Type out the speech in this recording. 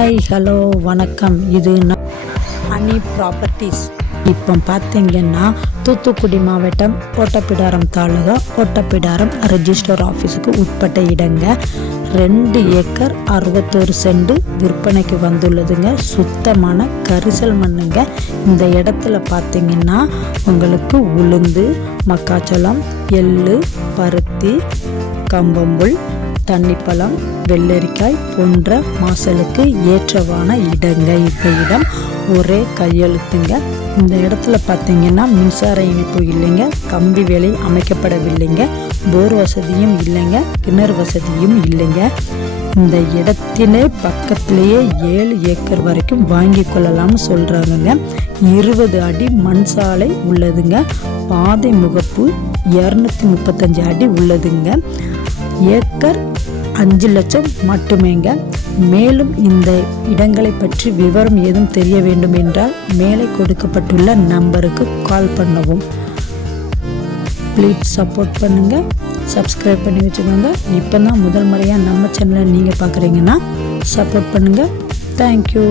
Hi hello வணக்கம். இது ந- அனி ப்ராப்பர்ட்டிஸ் இப்போ பார்த்தீங்கன்னா தூத்துக்குடி மாவட்டம் ஓட்டப்பிடாரம் தாலுகா ஓட்டப்பிடாரம் ரெஜிஸ்டர் ஆஃபீஸுக்கு உட்பட்ட இடங்க. ரெண்டு ஏக்கர் அறுபத்தோரு செண்டு விற்பனைக்கு வந்துள்ளதுங்க. சுத்தமான கரிசல் மண்ணுங்க. இந்த இடத்துல பார்த்தீங்கன்னா உங்களுக்கு உளுந்து மக்காச்சோளம் எள்ளு பருத்தி கம்பம்புல் தண்ணிப்பழம் வெள்ளரிக்காய் போன்ற மாசலுக்கு ஏற்றவான இடங்க. இந்த இடம் ஒரே கையெழுத்துங்க. இந்த இடத்துல பார்த்தீங்கன்னா மின்சார இணைப்பு இல்லைங்க. கம்பி வேலை அமைக்கப்படவில்லைங்க. போர் வசதியும் இல்லைங்க. கிணறு வசதியும் இல்லைங்க. இந்த இடத்திலே பக்கத்திலேயே ஏழு ஏக்கர் வரைக்கும் வாங்கி கொள்ளலாம்னு சொல்கிறாங்கங்க இருபது அடி மண் சாலை உள்ளதுங்க. பாதை முகப்பு இரநூத்தி முப்பத்தஞ்சு அடி உள்ளதுங்க. ஏக்கர் அஞ்சு லட்சம் மட்டுமேங்க. மேலும் இந்த இடங்களை பற்றி விவரம் ஏதும் தெரிய வேண்டும் என்றால் மேலே கொடுக்கப்பட்டுள்ள நம்பருக்கு கால் பண்ணவும். ப்ளீஸ் சப்போர்ட் பண்ணுங்கள் சப்ஸ்கிரைப் பண்ணி வச்சுக்கோங்க. இப்போ தான் முதல் முறையாக நம்ம சேனலை நீங்கள் பார்க்குறீங்கன்னா சப்போர்ட் பண்ணுங்கள் தேங்க்யூ.